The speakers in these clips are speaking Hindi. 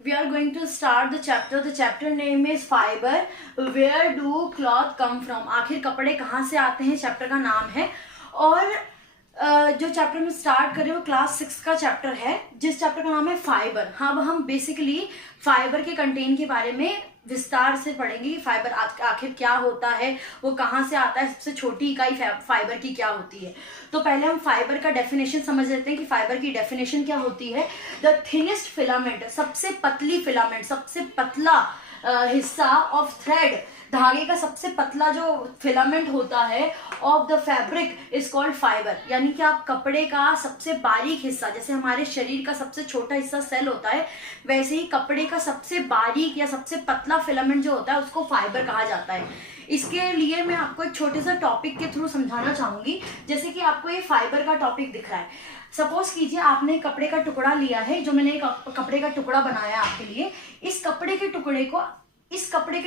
we are going to start the chapter. The chapter name is fiber. Where do cloth come from? आखिर कपड़े कहाँ से आते हैं, चैप्टर का नाम है। और जो चैप्टर में स्टार्ट कर रहे हो क्लास 6 का चैप्टर है, जिस चैप्टर का नाम है फाइबर। हाँ, अब हम बेसिकली फाइबर के कंटेंट के बारे में विस्तार से पढ़ेंगे कि फाइबर आखिर क्या होता है, वो कहाँ से आता है, सबसे छोटी इकाई फाइबर की क्या होती है। तो पहले हम फाइबर का डेफिनेशन समझ लेते हैं कि फाइबर की डेफिनेशन क्या होती है। द थिनेस्ट फिलामेंट, सबसे पतली फिलामेंट, सबसे पतला हिस्सा ऑफ थ्रेड, धागे का सबसे पतला जो फिलामेंट होता है of the fabric is called fibre. यानी कि आप कपड़े का सबसे बारीक हिस्सा, जैसे हमारे शरीर का सबसे छोटा हिस्सा सेल होता है, वैसे ही कपड़े का सबसे बारीक या सबसे पतला फिलामेंट जो होता है उसको फाइबर कहा जाता है। इसके लिए मैं आपको एक छोटे सा टॉपिक के थ्रू समझाना चाहूंगी। जैसे कि आपको ये फाइबर का टॉपिक दिख रहा है। सपोज कीजिए आपने कपड़े का टुकड़ा लिया है, जो मैंने एक कपड़े का टुकड़ा बनाया आपके लिए। इस कपड़े के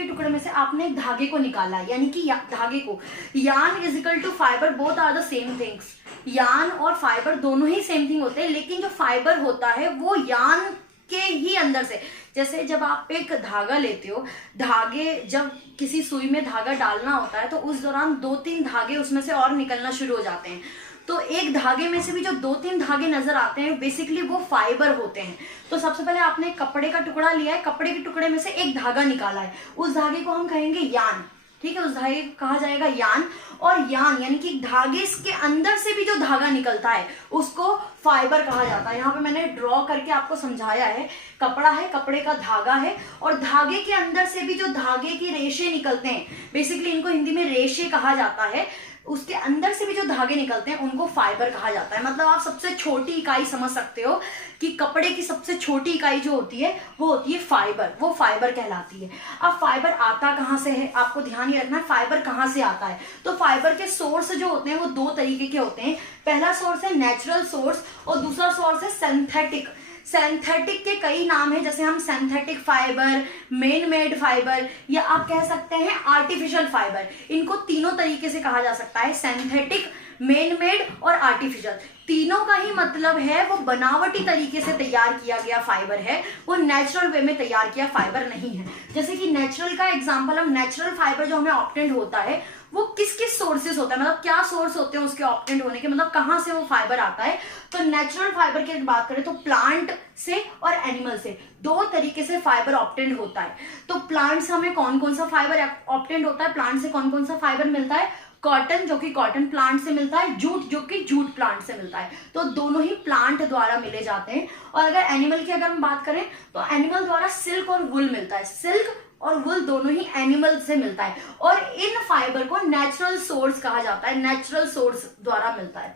टुकड़े में से आपने एक धागे को निकाला, यानी कि धागे को, yarn is equal to fibre, both are the same things. Yarn और फाइबर दोनों ही सेम थिंग होते हैं, लेकिन जो फाइबर होता है वो यान के ही अंदर से, जैसे जब आप एक धागा लेते हो, जब किसी सुई में धागा डालना होता है तो उस दौरान 2-3 धागे उसमें से और निकलना शुरू हो जाते हैं। तो एक धागे में से भी जो 2-3 धागे नजर आते हैं, बेसिकली वो फाइबर होते हैं। तो सबसे पहले आपने कपड़े का टुकड़ा लिया है, कपड़े के टुकड़े में से एक धागा निकाला है, उस धागे को हम कहेंगे यान। ठीक है, उस धागे को कहा जाएगा यान। और यान यानी कि धागे के अंदर से भी जो धागा निकलता है उसको फाइबर कहा जाता है। यहाँ पे मैंने ड्रॉ करके आपको समझाया है। कपड़ा है, कपड़े का धागा है, और धागे के अंदर से भी जो धागे की रेशे निकलते हैं, बेसिकली इनको हिंदी में रेशे कहा जाता है, उसके अंदर से भी जो धागे निकलते हैं उनको फाइबर कहा जाता है। मतलब आप सबसे छोटी इकाई समझ सकते हो कि कपड़े की सबसे छोटी इकाई जो होती है वो होती है फाइबर, वो फाइबर कहलाती है। अब फाइबर आता कहाँ से है, आपको ध्यान ये रखना है फाइबर कहाँ से आता है। तो फाइबर के सोर्स जो होते हैं वो 2 तरीके के होते हैं। पहला सोर्स है नेचुरल सोर्स और दूसरा सोर्स है सिंथेटिक। सिंथेटिक के कई नाम हैं, जैसे हम synthetic fibre, main made fibre, या आप कह सकते हैं आर्टिफिशियल फाइबर। इनको तीनों तरीके से कहा जा सकता है, सिंथेटिक, मेन मेड और आर्टिफिशियल। तीनों का ही मतलब है वो बनावटी तरीके से तैयार किया गया फाइबर है, वो नेचुरल वे में तैयार किया फाइबर नहीं है। जैसे कि नेचुरल का एग्जांपल, हम नेचुरल फाइबर जो हमें ऑब्टेन्ड होता है वो किस किस सोर्सेस होता है, मतलब क्या सोर्स होते हैं उसके ऑब्टेन्ड होने के, मतलब कहाँ से वो फाइबर आता है। तो नेचुरल फाइबर की बात करें तो प्लांट से और एनिमल से 2 तरीके से फाइबर ऑब्टेन्ड होता है। तो प्लांट से हमें कौन कौन सा फाइबर ऑब्टेन्ड होता है, प्लांट से कौन कौन सा फाइबर मिलता है, कॉटन जो कि कॉटन प्लांट से मिलता है, जूट जो कि जूट प्लांट से मिलता है। तो दोनों ही प्लांट द्वारा मिले जाते हैं। और अगर एनिमल की हम बात करें तो एनिमल द्वारा सिल्क और वुल मिलता है, सिल्क और वुल दोनों ही एनिमल से मिलता है। और इन फाइबर को नेचुरल सोर्स कहा जाता है, नेचुरल सोर्स द्वारा मिलता है।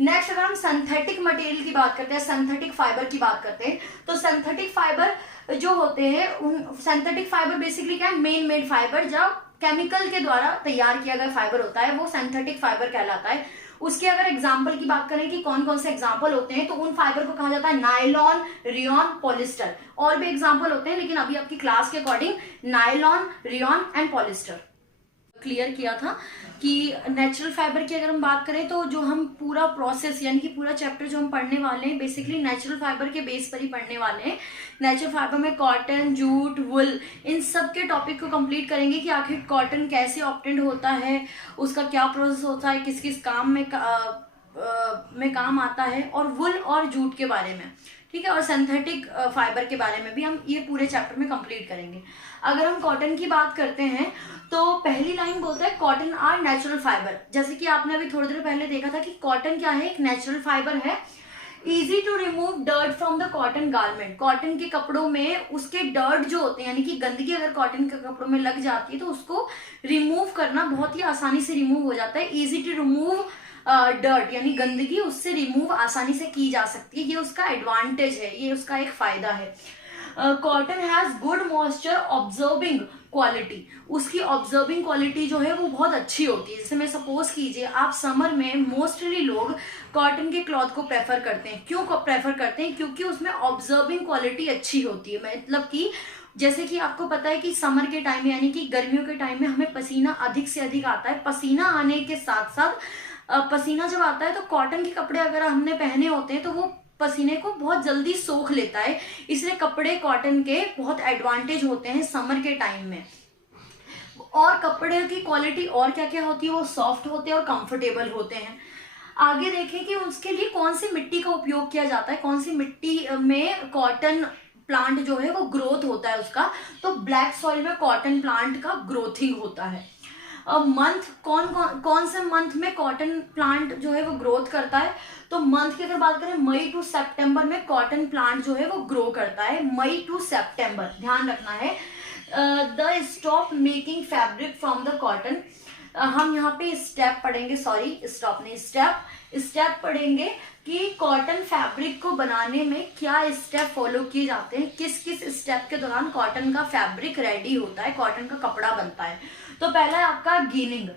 नेक्स्ट अगर हम सिंथेटिक मटेरियल की बात करते हैं, सिंथेटिक फाइबर की बात करते हैं, तो सिंथेटिक फाइबर जो होते हैं, सिंथेटिक फाइबर बेसिकली क्या है, मेन मेड फाइबर, जब केमिकल के द्वारा तैयार किया गया फाइबर होता है वो सिंथेटिक फाइबर कहलाता है। उसके अगर एग्जाम्पल की बात करें कि कौन कौन से एग्जाम्पल होते हैं, तो उन फाइबर को कहा जाता है नायलॉन, रियॉन, पॉलिस्टर। और भी एग्जाम्पल होते हैं, लेकिन अभी आपकी क्लास के according nylon, rayon and polyester clear किया था। कि नेचुरल फाइबर की अगर हम बात करें तो जो हम पूरा प्रोसेस यानी कि पूरा चैप्टर जो हम पढ़ने वाले हैं बेसिकली नेचुरल फाइबर के बेस पर ही पढ़ने वाले हैं। नेचुरल फाइबर में कॉटन, जूट, वुल, इन सब के टॉपिक को कंप्लीट करेंगे कि आखिर कॉटन कैसे ऑब्टेन्ड होता है, उसका क्या प्रोसेस होता है, किस किस काम में काम आता है, और वुल और जूट के बारे में, ठीक है, और सिंथेटिक फाइबर के बारे में भी हम ये पूरे चैप्टर में कंप्लीट करेंगे। अगर हम कॉटन की बात करते हैं तो पहली लाइन बोलता है कॉटन आर नेचुरल फाइबर। जैसे कि आपने अभी थोड़ी देर पहले देखा था कि कॉटन क्या है, एक नेचुरल फाइबर है। Easy to remove dirt from the cotton garment. Cotton के कपड़ों में उसके डर्ट जो होते हैं, यानी कि गंदगी अगर कॉटन के कपड़ों में लग जाती है तो उसको रिमूव करना बहुत ही आसानी से रिमूव हो जाता है। इजी टू रिमूव डर्ट यानी गंदगी उससे रिमूव आसानी से की जा सकती है, ये उसका एडवांटेज है, ये उसका एक फायदा है। Cotton has good moisture observing quality, उसकी ऑब्जर्विंग क्वालिटी जो है वो बहुत अच्छी होती है। जैसे मैं सपोज कीजिए आप समर में मोस्टली लोग कॉटन के क्लॉथ को प्रेफर करते हैं। क्यों प्रेफर करते हैं, क्योंकि उसमें ऑब्जर्विंग क्वालिटी अच्छी होती है। मतलब कि जैसे कि आपको पता है कि समर के टाइम में यानी कि गर्मियों के टाइम में हमें पसीना अधिक से अधिक आता है। पसीना आने के साथ साथ पसीना जब आता है तो कॉटन के कपड़े अगर हमने पहने होते हैं तो वो पसीने को बहुत जल्दी सोख लेता है, इसलिए कपड़े कॉटन के बहुत एडवांटेज होते हैं समर के टाइम में। और कपड़े की क्वालिटी और क्या क्या होती है, वो सॉफ्ट होते हैं और कंफर्टेबल होते हैं। आगे देखें कि उसके लिए कौन सी मिट्टी का उपयोग किया जाता है, कौन सी मिट्टी में कॉटन प्लांट जो है वो ग्रोथ होता है उसका। तो ब्लैक सॉइल में कॉटन प्लांट का ग्रोथिंग होता है। मंथ कौन से मंथ में कॉटन प्लांट जो है वो ग्रोथ करता है, तो मंथ की अगर बात करें मई टू सितंबर में कॉटन प्लांट जो है वो ग्रो करता है, मई टू सितंबर, ध्यान रखना है। The stop making fabric from the cotton, हम यहाँ पे स्टेप पढ़ेंगे, सॉरी स्टॉप नहीं, स्टेप पढ़ेंगे कि कॉटन फैब्रिक को बनाने में क्या स्टेप फॉलो किए जाते हैं, किस किस स्टेप के दौरान कॉटन का फैब्रिक रेडी होता है, कॉटन का कपड़ा बनता है। तो पहला है आपका गिनिंग।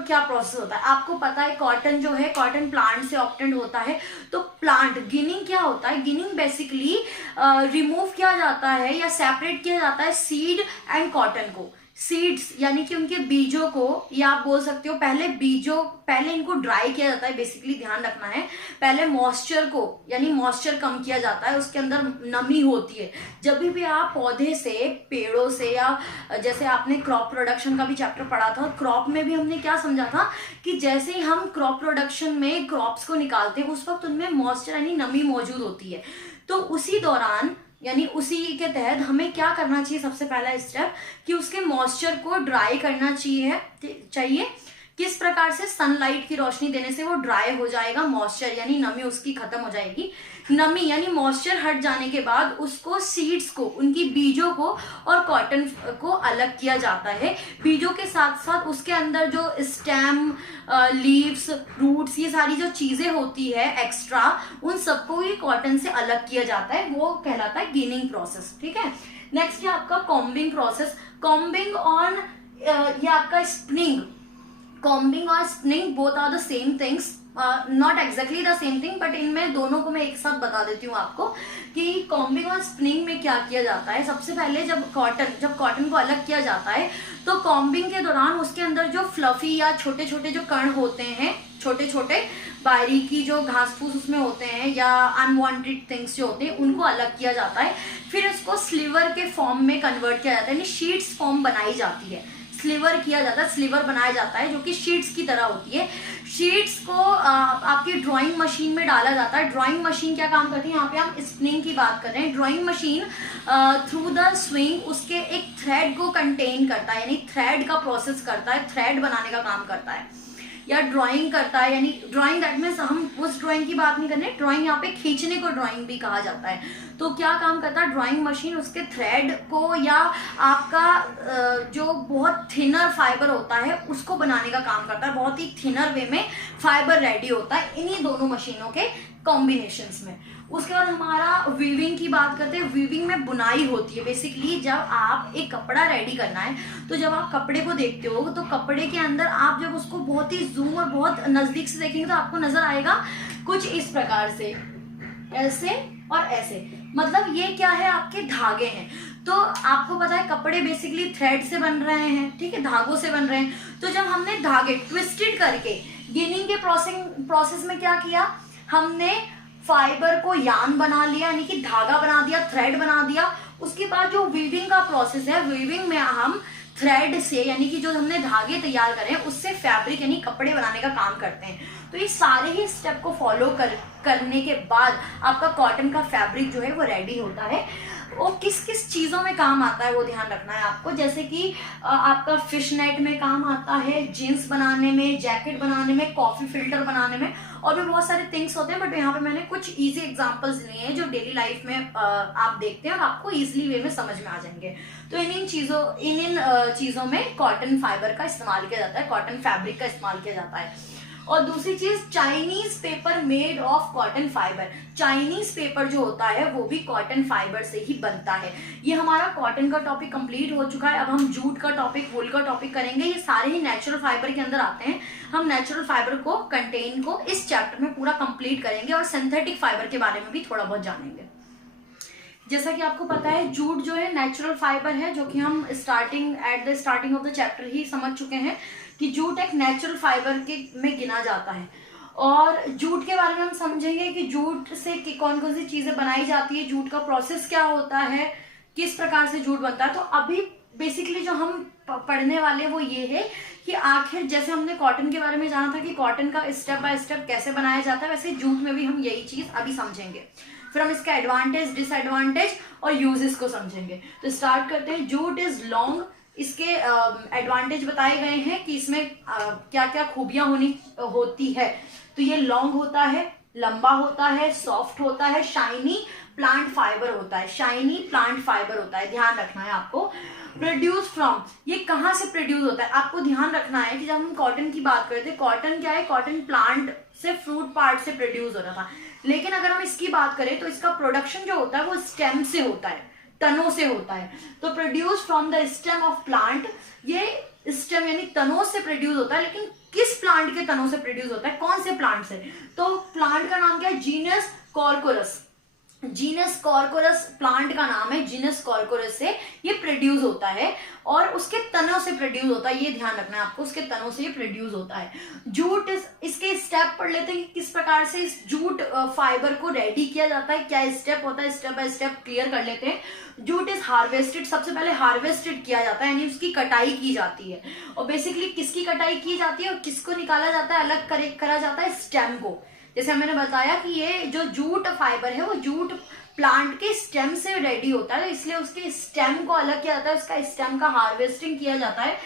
क्या प्रोसेस होता है, आपको पता है कॉटन जो है कॉटन प्लांट से ऑब्टेन्ड होता है। तो प्लांट गिनिंग क्या होता है, गिनिंग बेसिकली रिमूव किया जाता है या सेपरेट किया जाता है सीड एंड कॉटन को। सीड्स यानी कि उनके बीजों को, या आप बोल सकते हो पहले इनको ड्राई किया जाता है, बेसिकली ध्यान रखना है। पहले मॉइस्चर को, यानी मॉइस्चर कम किया जाता है, उसके अंदर नमी होती है। जब भी आप पौधे से, पेड़ों से, या जैसे आपने क्रॉप प्रोडक्शन का भी चैप्टर पढ़ा था, क्रॉप में भी हमने क्या समझा था कि जैसे ही हम क्रॉप प्रोडक्शन में क्रॉप्स को निकालते हैं उस वक्त उनमें मॉइस्चर यानी नमी मौजूद होती है। तो उसी दौरान यानी उसी के तहत हमें क्या करना चाहिए, सबसे पहला स्टेप कि उसके मॉइस्चर को ड्राई करना चाहिए। किस प्रकार से, सनलाइट की रोशनी देने से वो ड्राई हो जाएगा, मॉइस्चर यानी नमी उसकी खत्म हो जाएगी। नमी यानी मॉइस्चर हट जाने के बाद उसको सीड्स को, उनकी बीजों को और कॉटन को अलग किया जाता है। बीजों के साथ साथ उसके अंदर जो स्टेम, लीव्स, रूट्स, ये सारी जो चीजें होती है एक्स्ट्रा, उन सबको ही कॉटन से अलग किया जाता है, वो कहलाता है गिनिंग प्रोसेस। ठीक है, नेक्स्ट है आपका कॉम्बिंग प्रोसेस। कॉम्बिंग ऑन ये आपका स्पिनिंग, कॉम्बिंग और spinning both are the same things, not exactly the same thing, but इनमें दोनों को मैं एक साथ बता देती हूँ आपको कि कॉम्बिंग और स्पिनिंग में क्या किया जाता है। सबसे पहले जब कॉटन को अलग किया जाता है तो कॉम्बिंग के दौरान उसके अंदर जो फ्लफी या छोटे छोटे जो कण होते हैं, छोटे छोटे बारीकी जो घास फूस उसमें होते हैं या अनवांटेड थिंग्स जो होते हैं, उनको अलग किया जाता है। फिर उसको स्लीवर के फॉर्म में कन्वर्ट किया जाता है, यानी शीट्स फॉर्म बनाई जाती है, स्लीवर किया जाता है, स्लीवर बनाया जाता है जो कि शीट्स की तरह होती है। शीट्स को आपकी ड्राइंग मशीन में डाला जाता है। ड्राइंग मशीन क्या काम करती है, यहाँ पे हम स्पिनिंग की बात कर रहे हैं। Drawing machine through the swing उसके एक थ्रेड को कंटेन करता है, यानी थ्रेड का प्रोसेस करता है, थ्रेड बनाने का काम करता है या ड्राइंग करता है। यानी ड्राइंग दैट मीन्स हम उस ड्राइंग की बात नहीं कर रहे, ड्राइंग यहाँ पे खींचने को ड्राइंग भी कहा जाता है। तो क्या काम करता है ड्राइंग मशीन, उसके थ्रेड को या आपका जो बहुत थिनर फाइबर होता है उसको बनाने का काम करता है। बहुत ही थिनर वे में फाइबर रेडी होता है इन्हीं दोनों मशीनों के कॉम्बिनेशंस में। उसके बाद हमारा वीविंग की बात करते हैं। वीविंग में बुनाई होती है। बेसिकली जब आप एक कपड़ा रेडी करना है तो जब आप कपड़े को देखते हो तो कपड़े के अंदर आप जब उसको बहुत ही जूम और बहुत नजदीक से देखेंगे तो आपको नजर आएगा कुछ इस प्रकार से, ऐसे और ऐसे, मतलब ये क्या है, आपके धागे हैं। तो आपको पता है कपड़े बेसिकली थ्रेड से बन रहे हैं, ठीक है, धागों से बन रहे हैं। तो जब हमने धागे ट्विस्टेड करके गिनिंग के प्रोसेस में क्या किया, हमने फाइबर को यान बना लिया, यानी कि धागा बना दिया, थ्रेड बना दिया। उसके बाद जो वीविंग का प्रोसेस है, वीविंग में हम थ्रेड से, यानी कि जो हमने धागे तैयार करे हैं उससे फैब्रिक यानी कपड़े बनाने का काम करते हैं। तो ये सारे ही स्टेप को फॉलो करने के बाद आपका कॉटन का फैब्रिक जो है वो रेडी होता है। और किस किस चीज़ों में काम आता है वो ध्यान रखना है आपको, जैसे कि आपका फिश नेट में काम आता है, जीन्स बनाने में, जैकेट बनाने में, कॉफी फिल्टर बनाने में, और भी बहुत सारे थिंग्स होते हैं। बट यहाँ पे मैंने कुछ इजी एग्जांपल्स लिए हैं जो डेली लाइफ में आप देखते हैं और आपको इजीली वे में समझ में आ जाएंगे। तो इन चीज़ों में कॉटन फाइबर का इस्तेमाल किया जाता है, कॉटन फैब्रिक का इस्तेमाल किया जाता है। और दूसरी चीज, Chinese paper made of cotton fibre. Chinese paper जो होता है वो भी कॉटन फाइबर से ही बनता है। ये हमारा कॉटन का टॉपिक कंप्लीट हो चुका है। अब हम जूट का टॉपिक, वूल का टॉपिक करेंगे। ये सारे ही नेचुरल फाइबर के अंदर आते हैं। हम नेचुरल फाइबर को कंटेन को इस चैप्टर में पूरा कंप्लीट करेंगे और सिंथेटिक फाइबर के बारे में भी थोड़ा बहुत जानेंगे। जैसा कि आपको पता है जूट जो है नेचुरल फाइबर है, जो कि हम at the starting of the chapter ही समझ चुके हैं कि जूट एक नेचुरल फाइबर के में गिना जाता है। और जूट के बारे में हम समझेंगे कि जूट से कौन कौन सी चीजें बनाई जाती है, जूट का प्रोसेस क्या होता है, किस प्रकार से जूट बनता है। तो अभी बेसिकली जो हम पढ़ने वाले वो ये है कि आखिर जैसे हमने कॉटन के बारे में जाना था कि कॉटन का स्टेप बाय स्टेप कैसे बनाया जाता है, वैसे जूट में भी हम यही चीज अभी समझेंगे। फिर हम इसका एडवांटेज, डिसएडवांटेज और यूजेस को समझेंगे। तो स्टार्ट करते हैं। Jute is long. इसके एडवांटेज बताए गए हैं कि इसमें क्या क्या खूबियां होती है। तो ये लॉन्ग होता है, लंबा होता है, सॉफ्ट होता है, शाइनी प्लांट फाइबर होता है, शाइनी प्लांट फाइबर होता है, ध्यान रखना है आपको। प्रोड्यूस फ्रॉम, ये कहाँ से प्रोड्यूस होता है आपको ध्यान रखना है कि जब हम कॉटन की बात करते हैं, कॉटन क्या है, कॉटन प्लांट से फ्रूट पार्ट से प्रोड्यूस हो रहा था। लेकिन अगर हम इसकी बात करें तो इसका प्रोडक्शन जो होता है वो स्टेम से होता है, तनों से होता है। तो produce from the stem of plant, ये स्टेम यानी तनों से प्रोड्यूस होता है। लेकिन किस प्लांट के तनों से प्रोड्यूस होता है, कौन से प्लांट से? तो प्लांट का नाम क्या है, genus Corchorus. Genus Corchorus plant का नाम है, जीनस कॉर्कोरस से ये प्रोड्यूस होता है और उसके तनों से प्रोड्यूस होता है, ये ध्यान रखना है आपको, उसके तनों से ये प्रोड्यूस होता है। जूट इसके स्टेप पढ़ लेते हैं कि किस प्रकार से इस जूट फाइबर को रेडी किया जाता है, क्या स्टेप होता है, स्टेप बाय स्टेप क्लियर कर लेते हैं। जूट इज हार्वेस्टेड, सबसे पहले हार्वेस्टेड किया जाता है यानी उसकी कटाई की जाती है। और बेसिकली किसकी कटाई की जाती है और किसको निकाला जाता है, अलग करा जाता है, स्टेम को। जैसे मैंने बताया कि ये जो जूट फाइबर है वो जूट प्लांट के स्टेम से रेडी होता है, इसलिए उसके स्टेम को अलग किया जाता है, उसका स्टेम का हार्वेस्टिंग किया जाता है।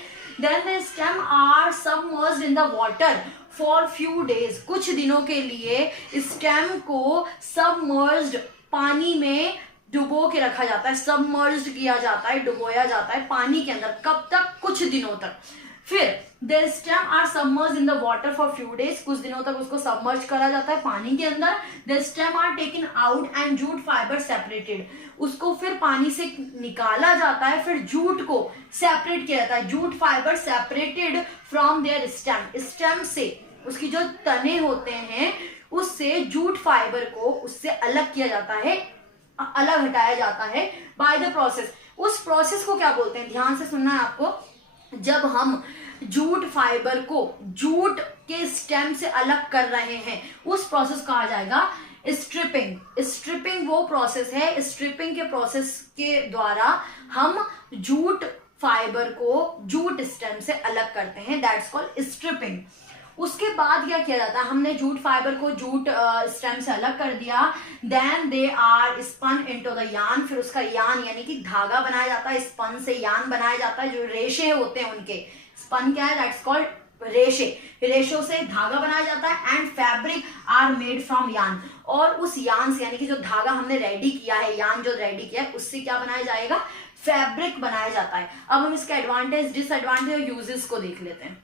Then the stem are submerged in the water for few days, कुछ दिनों के लिए स्टेम को सबमर्ज्ड, पानी में डुबो के रखा जाता है, सबमर्ज्ड किया जाता है, डुबोया जाता है पानी के अंदर। कब तक? कुछ दिनों तक। फिर the stem are submerged in the water for few days, कुछ दिनों तक उसको सबमर्ज करा जाता है पानी के अंदर। the stem are taken out and jute fiber separated, उसको फिर पानी से निकाला जाता है, फिर जूट को सेपरेट किया जाता है, jute fibre separated from there stem, stem से उसकी जो तने होते हैं उससे जूट फाइबर को उससे अलग किया जाता है, अलग हटाया जाता है बाय द प्रोसेस। उस प्रोसेस को क्या बोलते हैं, ध्यान से सुनना है आपको। जब हम जूट फाइबर को जूट के स्टेम से अलग कर रहे हैं उस प्रोसेस को कहा जाएगा स्ट्रिपिंग। स्ट्रिपिंग वो प्रोसेस है, स्ट्रिपिंग के प्रोसेस के द्वारा हम जूट फाइबर को जूट स्टेम से अलग करते हैं, दैट्स कॉल्ड स्ट्रिपिंग। उसके बाद क्या किया जाता है, हमने जूट फाइबर को जूट स्टेम से अलग कर दिया, then they are spun into the yarn, फिर उसका यार्न यानी कि धागा बनाया जाता है, स्पन से यार्न बनाया जाता है, जो रेशे होते हैं उनके, स्पन क्या है, दैट्स कॉल्ड रेशे, रेशों से धागा बनाया जाता है। And fabric are made from yarn, और उस यार्न से यानी कि जो धागा हमने रेडी किया है, यार्न जो रेडी किया है उससे क्या बनाया जाएगा, फैब्रिक बनाया जाता है। अब हम इसके एडवांटेज, डिसएडवांटेज और यूजेस को देख लेते हैं।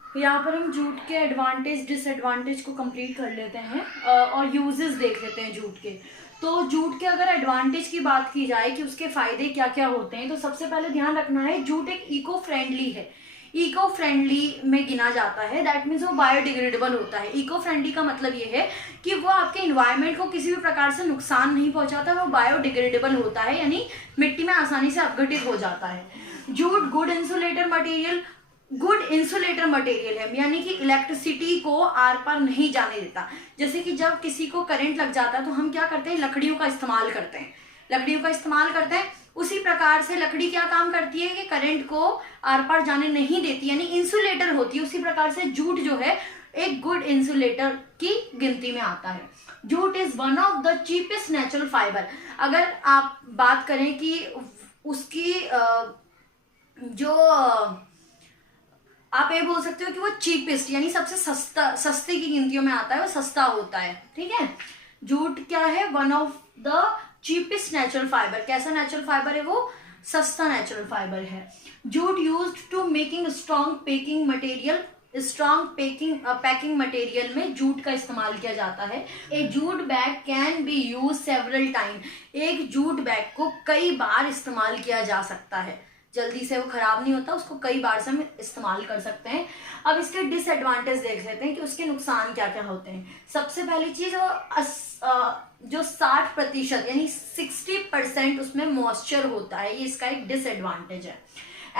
यहाँ पर हम जूट के एडवांटेज डिसएडवांटेज को कंप्लीट कर लेते हैं और यूजेस देख लेते हैं जूट के। तो जूट के अगर एडवांटेज की बात की जाए कि उसके फायदे क्या क्या होते हैं, तो सबसे पहले ध्यान रखना है जूट एक इको फ्रेंडली है, इको फ्रेंडली में गिना जाता है, दैट मीन्स वो बायोडिग्रेडेबल होता है। इको फ्रेंडली का मतलब ये है कि वो आपके इन्वायरमेंट को किसी भी प्रकार से नुकसान नहीं पहुंचाता, वो बायोडिग्रेडेबल होता है यानी मिट्टी में आसानी से अपघटित हो जाता है। Jute good insulator material, good insulator material है, यानी कि इलेक्ट्रिसिटी को आर पार नहीं जाने देता। जैसे कि जब किसी को करंट लग जाता है तो हम क्या करते हैं, लकड़ियों का इस्तेमाल करते हैं, लकड़ियों का इस्तेमाल करते हैं। उसी प्रकार से लकड़ी क्या काम करती है कि करंट को आर पार जाने नहीं देती, यानी इंसुलेटर होती है। उसी प्रकार से जूट जो है एक गुड इंसुलेटर की गिनती में आता है। Jute is one of the cheapest natural fibre, अगर आप बात करें कि उसकी जो आप ये बोल सकते हो कि वो चीपेस्ट यानी सबसे सस्ता, सस्ते की गिनतियों में आता है, वो सस्ता होता है, ठीक है। जूट क्या है, one of the cheapest natural fiber, कैसा नेचुरल फाइबर है वो, सस्ता नेचुरल फाइबर है। Jute used to making strong packing material, strong packing material में जूट का इस्तेमाल किया जाता है। A jute bag can be use several time, एक जूट बैग को कई बार इस्तेमाल किया जा सकता है, जल्दी से वो खराब नहीं होता, उसको कई बार से हम इस्तेमाल कर सकते हैं। अब इसके डिसएडवांटेज देख लेते हैं कि उसके नुकसान क्या क्या होते हैं। सबसे पहली चीज वो जो 60% यानी 60% उसमें मॉइस्चर होता है, ये इसका एक डिसएडवांटेज है।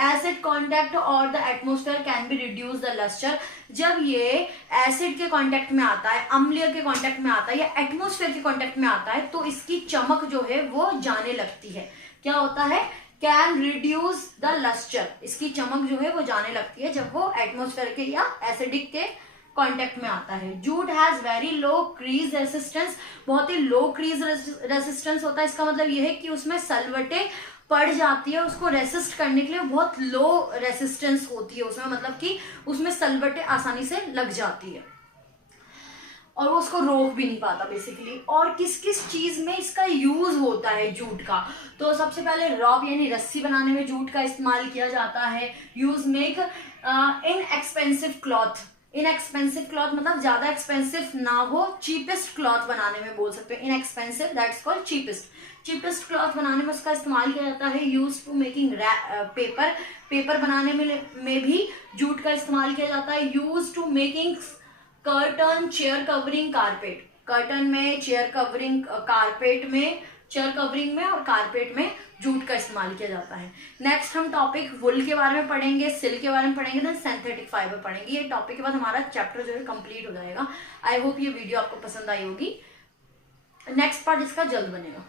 Acid contact or the atmosphere can be reduce the lustre. जब ये एसिड के कॉन्टेक्ट में आता है, अम्लीय के कॉन्टेक्ट में आता है या एटमोस्फेयर के कॉन्टेक्ट में आता है तो इसकी चमक जो है वो जाने लगती है। क्या होता है? कैन रिड्यूस द लस्टर, इसकी चमक जो है वो जाने लगती है जब वो एटमोस्फेयर के या एसिडिक के कॉन्टेक्ट में आता है। Jute has very low crease resistance, बहुत ही लो क्रीज रेसिस्टेंस होता है। इसका मतलब यह है कि उसमें सलवटें पड़ जाती है, उसको रेसिस्ट करने के लिए बहुत लो रेसिस्टेंस होती है उसमें, मतलब कि उसमें सलवटें आसानी से लग जाती है और वो उसको रोक भी नहीं पाता बेसिकली। और किस किस चीज में इसका यूज होता है जूट का? तो सबसे पहले रॉप यानी रस्सी बनाने में जूट का इस्तेमाल किया जाता है। Use make inexpensive cloth, inexpensive cloth मतलब ज्यादा एक्सपेंसिव ना हो, चीपेस्ट क्लॉथ बनाने में बोल सकते हैं। Inexpensive that's called cheapest. Cheapest cloth बनाने में उसका इस्तेमाल किया जाता है। Use to making paper, paper बनाने में भी जूट का इस्तेमाल किया जाता है। Use to making curtain, chair covering, carpet, curtain में, चेयर कवरिंग, कारपेट में, चेयर कवरिंग में और कारपेट में जूट का इस्तेमाल किया जाता है। नेक्स्ट हम टॉपिक वुल के बारे में पढ़ेंगे, सिल्क के बारे में पढ़ेंगे, देन सिंथेटिक फाइबर पढ़ेंगे। ये टॉपिक के बाद हमारा चैप्टर जो है कंप्लीट हो जाएगा। आई होप ये वीडियो आपको पसंद आई होगी। नेक्स्ट पार्ट इसका जल्द बनेगा।